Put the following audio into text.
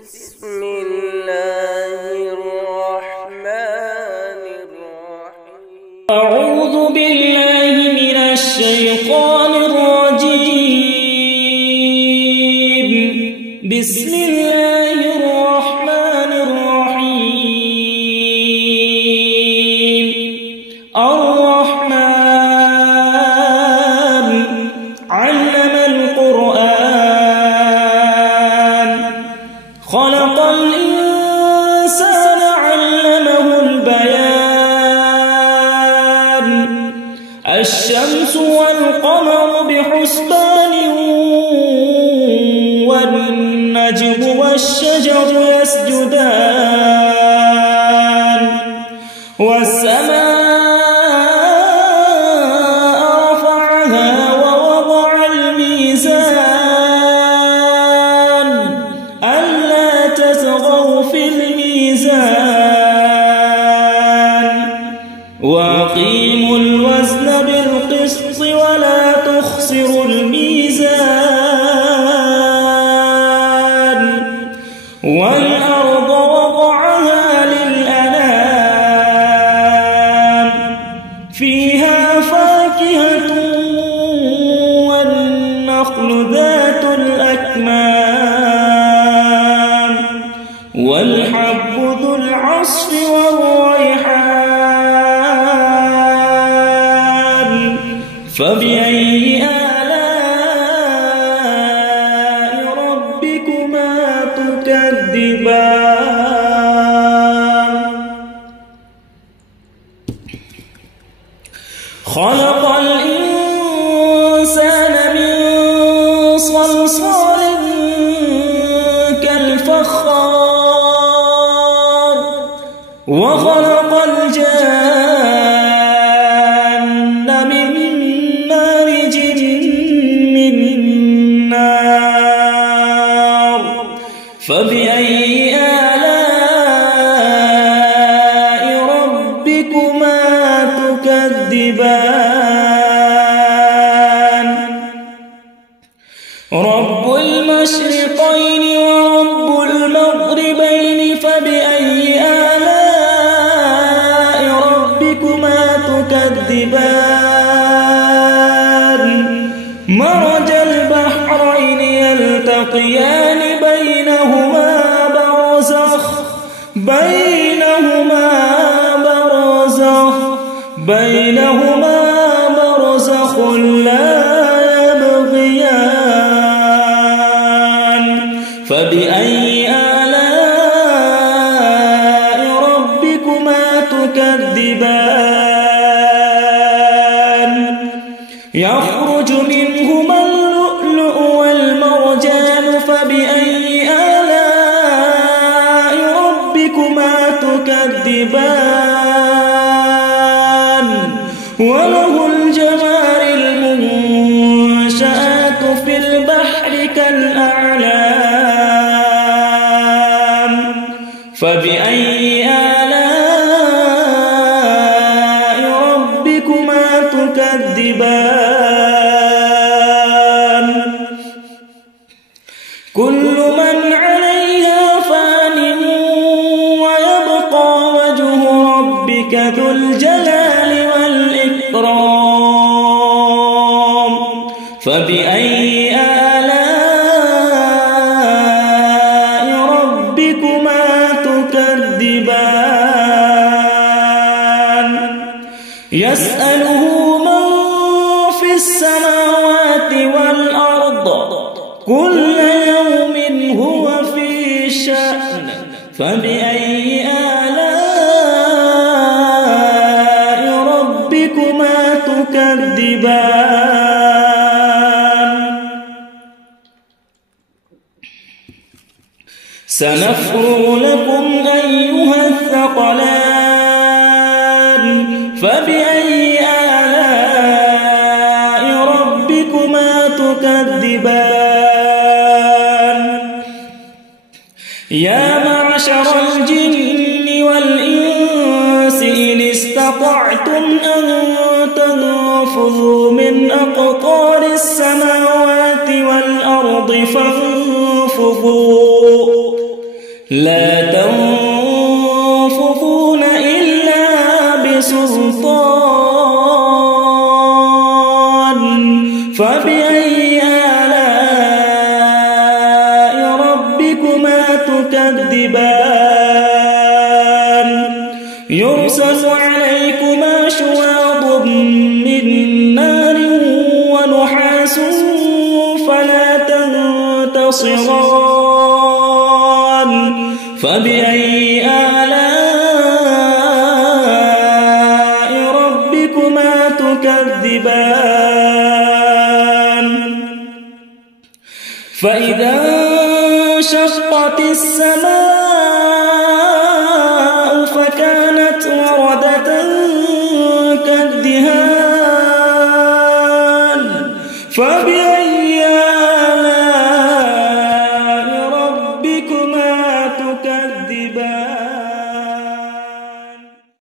بسم الله الرحمن الرحيم. أعوذ بالله من الشيطان الرجيم. بسم الله الرحمن الرحيم. الرحمن علم القرآن خلق الإنسان علمه البيان. الشمس والقمر بحسبان والنجم والشجر يسجدان والسماء رفعها ووضع الميزان ألا تطغوا في الميزان وأقيموا الوزن بالقسط ولا تخسروا الميزان والأرض وضعها للأنام فيها فاكهة والنخل ذات الأكمام والحب ذو العصف والريحان فبأي آلاء ربكما تكذبان. خلق الإنسان من صلصال كالفخار وخلق الجان من مارج من نار فبأي آلاء ربكما تكذبان. رب المشرقين ورب المغربين فبأي آلاء ربكما تكذبان. مرج البحرين يلتقيان بينهما برزخ لا يبغيان فبأي آلاء ربكما تكذبان. يخرج منهما اللؤلؤ والمرجان فبأي آلاء ربكما تكذبان. وله الجوار المنشآت في البحر كالأعلام فبأي آلاء ربكما تكذبان. كل من عليها فان ويبقى وجه ربك ذو الجلال والإكرام فبأي آلاء ربكما تكذبان. يسأله من في السماوات والأرض كل يوم هو في شأن فبأي آلاء ربكما تكذبان. سنفرغ لكم أيها الثقلان فبأي آلاء ربكما تكذبان. يا معشر الجن والإنس إن استطعتم أن تنفذوا من أقطار السماوات والأرض فانفذوا لا تنفقون إلا بسلطان فبأي آلاء ربكما تكذبان يرسل عليكما شواظ من نار ونحاس فلا تنتصران فبأي آلاء ربكما تكذبان فإذا انشقت السماء فكانت وردة كالدهان فبأي آلاء ربكما تكذبان